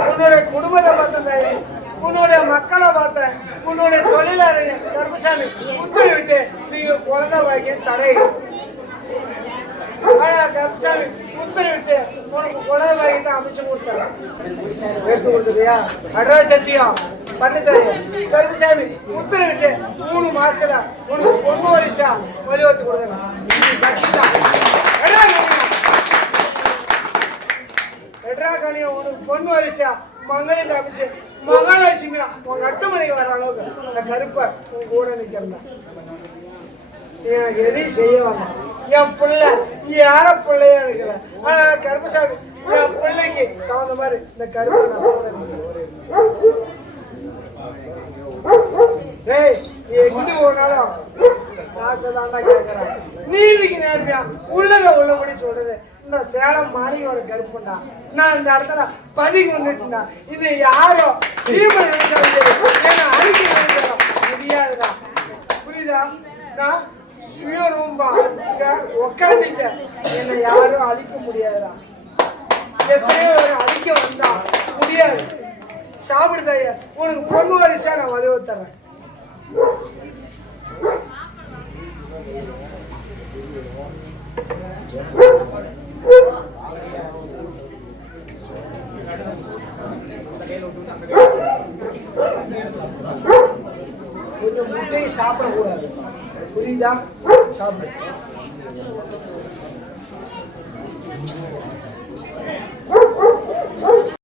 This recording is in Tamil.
உன்னுடைய குடும்பத்தை பார்த்தேன் உன்னுடைய மக்களை பார்த்தேன் உன்னுடைய தொழிலாளர் கருமசாமி உத்தரவு விட்டு நீங்க குழந்தை வாங்கி தடை ஆனா கருமசாமி விட்டு உனக்கு குழந்தை வாங்கி தான் அமைச்சு கொடுத்தேன். எடுத்து கொடுத்துருக்கியா அட்ரா சத்தியம். பண்ணி கருப்புசாமி கருமசாமி விட்டு மூணு மாசத்துல உனக்கு பொண்ணு வருஷம் வழிவத்து கொடுத்தேன். சக்தி தான் எடா எட்ரா கணியம் உனக்கு பொண்ணு வரிசா மங்களையும் காமிச்சு. மகாலட்சுமியா உன் கட்டுமணிக்கு வர அளவுக்கு அந்த கருப்பை உன் கூட நிக்கிறதா எனக்கு எதையும் செய்ய வேண்டாம் என் பிள்ளை யார பிள்ளையா இருக்கிற? ஆனா கருப்பசாமி என் பிள்ளைக்கு தகுந்த மாதிரி இந்த கருப்பை நான் கூட நிக்கிறேன். டேய் எங்க போனாலும் காசை தாண்டா கேட்கறேன் நீதிக்கு நேர்மையா? உள்ளத உள்ளபடி சொல்றது. இந்த சேலம் மாறி ஒரு கருப்புண்டா. நான் இந்த இடத்துல பதிவு வந்துட்டுண்டா இது யாரோ தீபம் நினைச்சாலும் சரி, என்னை முடியாதுடா. புரியுதா? நான் சுயரூபா உட்காந்துட்டேன் என்னை யாரும் அழிக்க முடியாதுடா. எப்படியோ அழிக்க வந்தா முடியாது. சாப்பிடுதாய உனக்கு பொண்ணு வரிசா நான் வலுவு தரேன் கொஞ்சம் முட்டையை சாப்பிடக்கூடாது. புரியுதா சாப்பிடு